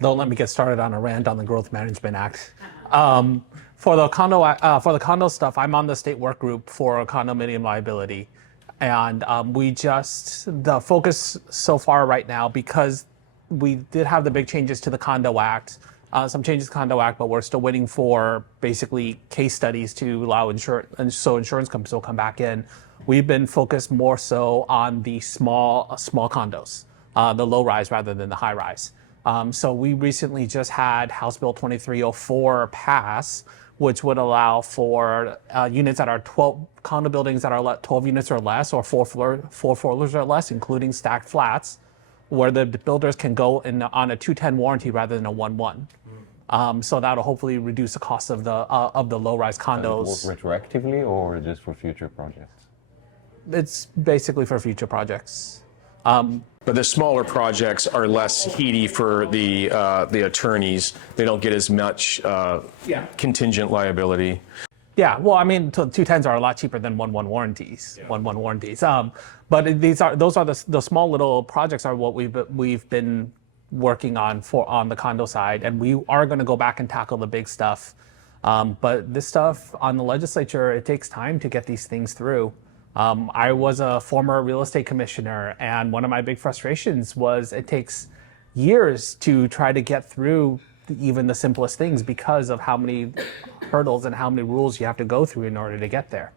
Don't let me get started on a rant on the Growth Management Act. For the condo stuff, I'm on the state work group for condominium liability, and the focus so far right now, because we did have the big changes to the Condo Act, some changes to the Condo Act, but we're still waiting for basically case studies to allow insurance companies will come back in. We've been focused more so on the small condos, the low rise rather than the high rise. So we recently just had House Bill 2304 pass, which would allow for units that are 12 condo buildings that are 12 units or less, or four floors or less, including stacked flats, where the builders can go on a 210 warranty rather than a 1-1. So that'll hopefully reduce the cost of the low-rise condos. Work retroactively or just for future projects? It's basically for future projects. But the smaller projects are less heady for the attorneys. They don't get as much contingent liability. Yeah, well, I mean, 210s are a lot cheaper than 1-1 warranties. Yeah. 1-1 warranties. But those are the small little projects are what we've been working on the condo side, and we are going to go back and tackle the big stuff. But this stuff on the legislature, it takes time to get these things through. I was a former real estate commissioner, and one of my big frustrations was it takes years to try to get through even the simplest things because of how many hurdles and how many rules you have to go through in order to get there.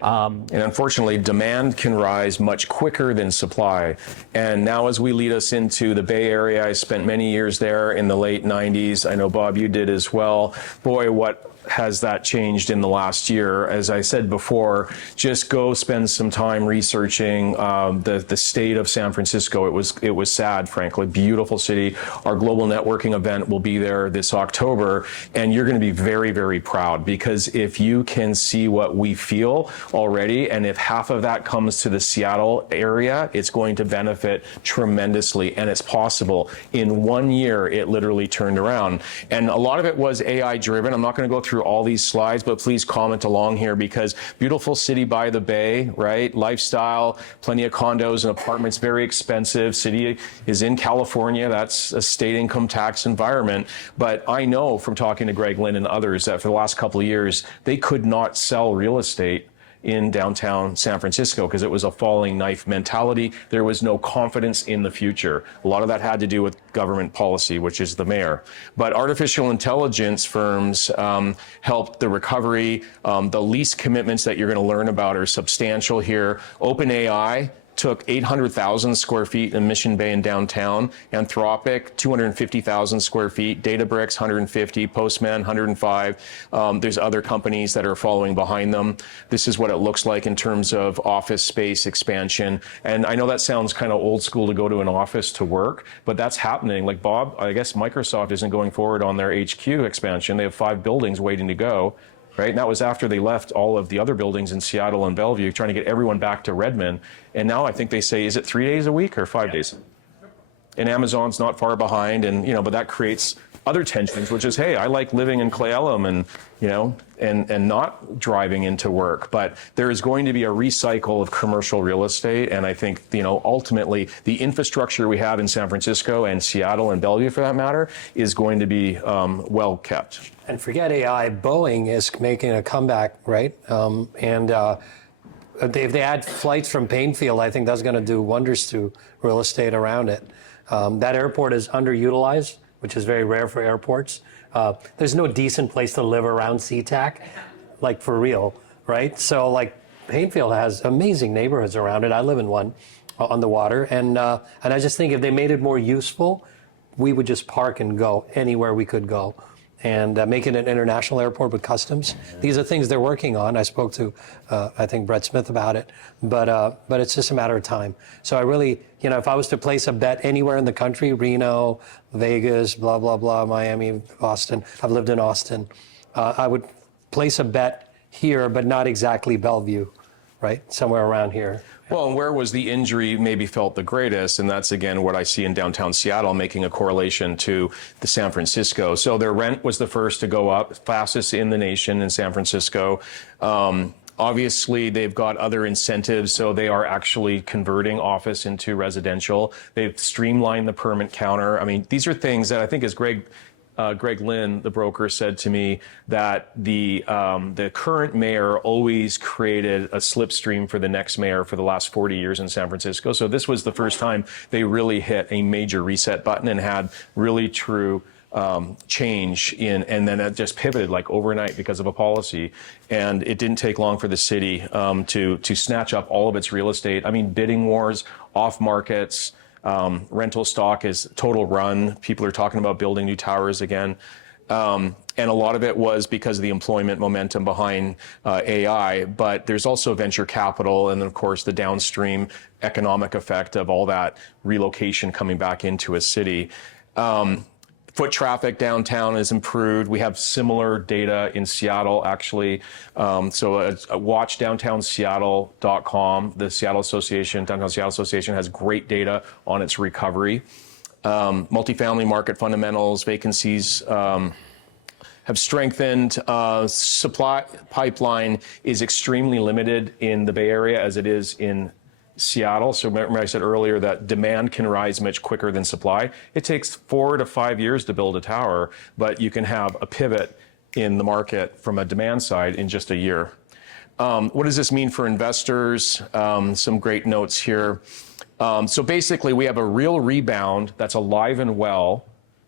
And unfortunately, demand can rise much quicker than supply. And now as we lead us into the Bay Area, I spent many years there in the late 90s. I know, Bob, you did as well. Boy, what has that changed in the last year? As I said before, just go spend some time researching the state of San Francisco. It was sad, frankly. Beautiful city. Our global networking event will be there this October, and you're going to be very, very proud, because if you can see what we feel already, and if half of that comes to the Seattle area, it's going to benefit tremendously, and it's possible. In 1 year, it literally turned around, and a lot of it was AI driven. I'm not going to go through all these slides, but please comment along here, because beautiful city by the bay, right? Lifestyle, plenty of condos and apartments, very expensive. City is in California. That's a state income tax environment. But I know from talking to Greg Lynn and others that for the last couple of years, they could not sell real estate in downtown San Francisco because it was a falling knife mentality. There was no confidence in the future. A lot of that had to do with government policy, which is the mayor. But artificial intelligence firms helped the recovery. The lease commitments that you're going to learn about are substantial here. OpenAI took 800,000 square feet in Mission Bay and downtown. Anthropic, 250,000 square feet. Databricks, 150. Postman, 105. There's other companies that are following behind them. This is what it looks like in terms of office space expansion. And I know that sounds kind of old school to go to an office to work, but that's happening. Like, Bob, I guess Microsoft isn't going forward on their HQ expansion. They have 5 buildings waiting to go. Right? And that was after they left all of the other buildings in Seattle and Bellevue, trying to get everyone back to Redmond. And now I think they say, is it 3 days a week or 5 days? And Amazon's not far behind, and but that creates other tensions, which is, hey, I like living in Cle Elum and and not driving into work. But there is going to be a recycle of commercial real estate, and I think ultimately the infrastructure we have in San Francisco and Seattle and Bellevue, for that matter, is going to be well kept. And forget AI, Boeing is making a comeback, right? If they add flights from Painfield, I think that's going to do wonders to real estate around it. That airport is underutilized, which is very rare for airports. There's no decent place to live around SeaTac, like for real, right? So like Painfield has amazing neighborhoods around it. I live in one on the water. And I just think if they made it more useful, we would just park and go anywhere we could go. And make it an international airport with customs. These are things they're working on. I spoke to, I think, Brett Smith about it, but it's just a matter of time. So I really, if I was to place a bet anywhere in the country, Reno, Vegas, blah, blah, blah, Miami, Austin, I've lived in Austin, I would place a bet here, but not exactly Bellevue, right? Somewhere around here. Well, and where was the injury maybe felt the greatest? And that's, again, what I see in downtown Seattle, making a correlation to the San Francisco. So their rent was the first to go up, fastest in the nation in San Francisco. Obviously, they've got other incentives, so they are actually converting office into residential. They've streamlined the permit counter. I mean, these are things that I think, as Greg Lynn, the broker, said to me, that the current mayor always created a slipstream for the next mayor for the last 40 years in San Francisco. So this was the first time they really hit a major reset button and had really true change and then it just pivoted like overnight because of a policy. And it didn't take long for the city to snatch up all of its real estate. I mean, bidding wars, off markets, rental stock is total run. People are talking about building new towers again. And a lot of it was because of the employment momentum behind AI, but there's also venture capital and then, of course, the downstream economic effect of all that relocation coming back into a city. Foot traffic downtown has improved. We have similar data in Seattle, actually. So watch downtownseattle.com. The Seattle Association, Downtown Seattle Association, has great data on its recovery. Multifamily market fundamentals, vacancies have strengthened. Supply pipeline is extremely limited in the Bay Area as it is in Seattle. So remember I said earlier that demand can rise much quicker than supply. It takes 4 to 5 years to build a tower, but you can have a pivot in the market from a demand side in just a year. What does this mean for investors? Some great notes here. So basically we have a real rebound that's alive and well,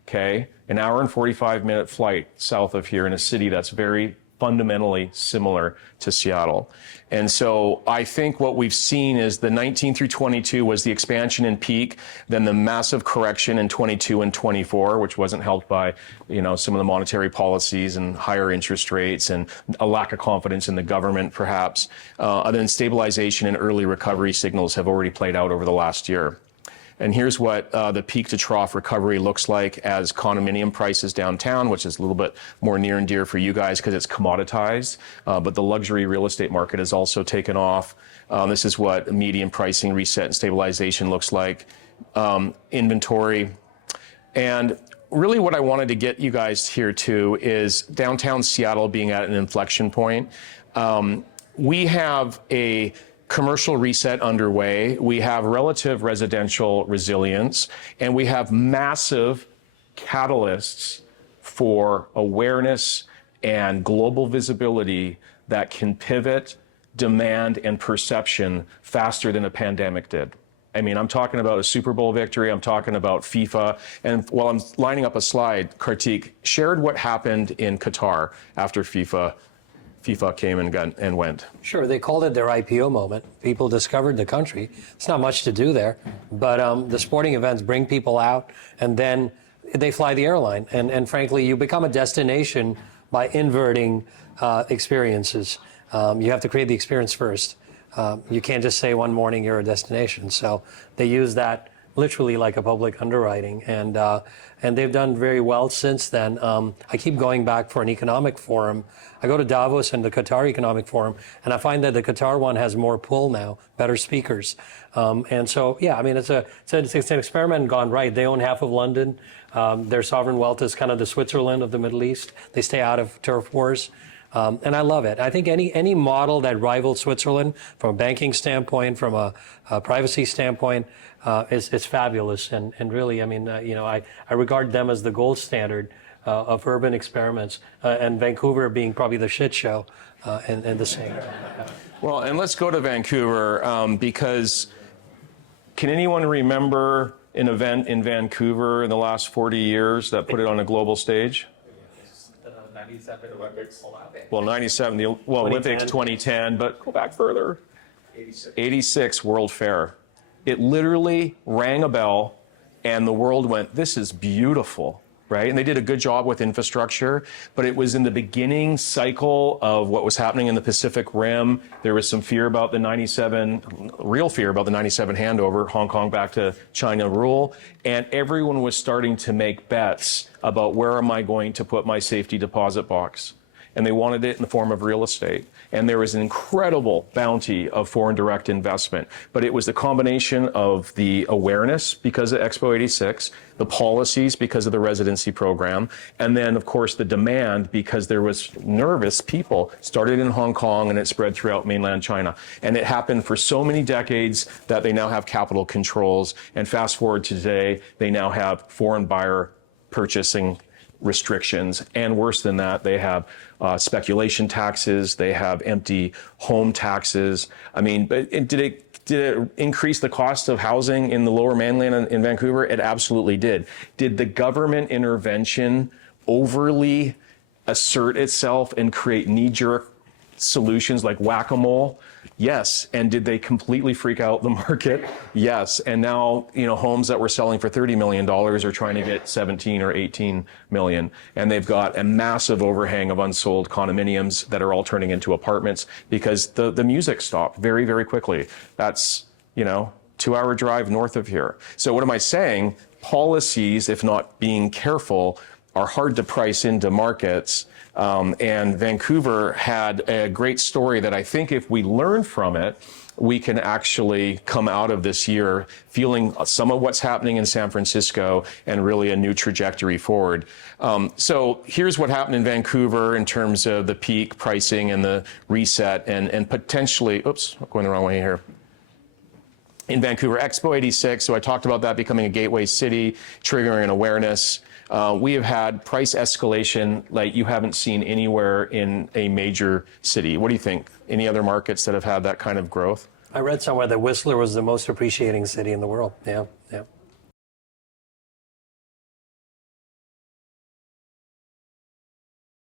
okay? An hour and 45-minute flight south of here in a city that's very fundamentally similar to Seattle. And so I think what we've seen is the 19 through 22 was the expansion in peak, then the massive correction in 22 and 24, which wasn't helped by, some of the monetary policies and higher interest rates and a lack of confidence in the government, perhaps. And then stabilization and early recovery signals have already played out over the last year. And here's what the peak to trough recovery looks like as condominium prices downtown, which is a little bit more near and dear for you guys because it's commoditized. But the luxury real estate market has also taken off. This is what median pricing reset and stabilization looks like. Inventory. And really what I wanted to get you guys here to is downtown Seattle being at an inflection point. We have a commercial reset underway. We have relative residential resilience, and we have massive catalysts for awareness and global visibility that can pivot demand and perception faster than a pandemic did. I mean, I'm talking about a Super Bowl victory. I'm talking about FIFA. And while I'm lining up a slide, Kartik shared what happened in Qatar after FIFA came and went. Sure, they called it their IPO moment. People discovered the country. It's not much to do there, but the sporting events bring people out, and then they fly the airline. And frankly, you become a destination by inverting experiences. You have to create the experience first. You can't just say one morning you're a destination. So they use that literally like a public underwriting, and they've done very well since then. I keep going back for an economic forum. I go to Davos and the Qatar Economic Forum, and I find that the Qatar one has more pull now, better speakers. And so, yeah, I mean, it's an experiment gone right. They own half of London. Their sovereign wealth is kind of the Switzerland of the Middle East. They stay out of turf wars. And I love it. I think any model that rivals Switzerland from a banking standpoint, from a privacy standpoint, is fabulous. And really, I mean, I regard them as the gold standard of urban experiments, and Vancouver being probably the shit show and the same. Well, and let's go to Vancouver because can anyone remember an event in Vancouver in the last 40 years that put it on a global stage? 97 Olympics. Well, 97, Olympics 2010, but go back further. 86 World Fair. It literally rang a bell and the world went, this is beautiful, right? And they did a good job with infrastructure, but it was in the beginning cycle of what was happening in the Pacific Rim. There was some fear about the 97, real fear about the 97 handover, Hong Kong back to China rule. And everyone was starting to make bets about where am I going to put my safety deposit box. and they wanted it in the form of real estate. And there was an incredible bounty of foreign direct investment. But it was the combination of the awareness because of Expo 86, the policies because of the residency program, and then, of course, the demand because there was nervous people. Started in Hong Kong and it spread throughout mainland China. And it happened for so many decades that they now have capital controls. And fast forward to today, they now have foreign buyer purchasing restrictions, and worse than that, they have speculation taxes, they have empty home taxes. I mean, but did it increase the cost of housing in the Lower Mainland in Vancouver? It absolutely did. Did the government intervention overly assert itself and create knee-jerk solutions like whack-a-mole? Yes. And did they completely freak out the market? Yes. And now, homes that were selling for $30 million are trying to get 17 or 18 million. And they've got a massive overhang of unsold condominiums that are all turning into apartments because the music stopped very, very quickly. That's, 2-hour drive north of here. So what am I saying? Policies, if not being careful, are hard to price into markets. And Vancouver had a great story that I think if we learn from it, we can actually come out of this year feeling some of what's happening in San Francisco and really a new trajectory forward. So here's what happened in Vancouver in terms of the peak pricing and the reset and potentially, oops, I'm going the wrong way here. In Vancouver, Expo 86, so I talked about that becoming a gateway city, triggering an awareness. We have had price escalation like you haven't seen anywhere in a major city. What do you think? Any other markets that have had that kind of growth? I read somewhere that Whistler was the most appreciating city in the world. Yeah, yeah.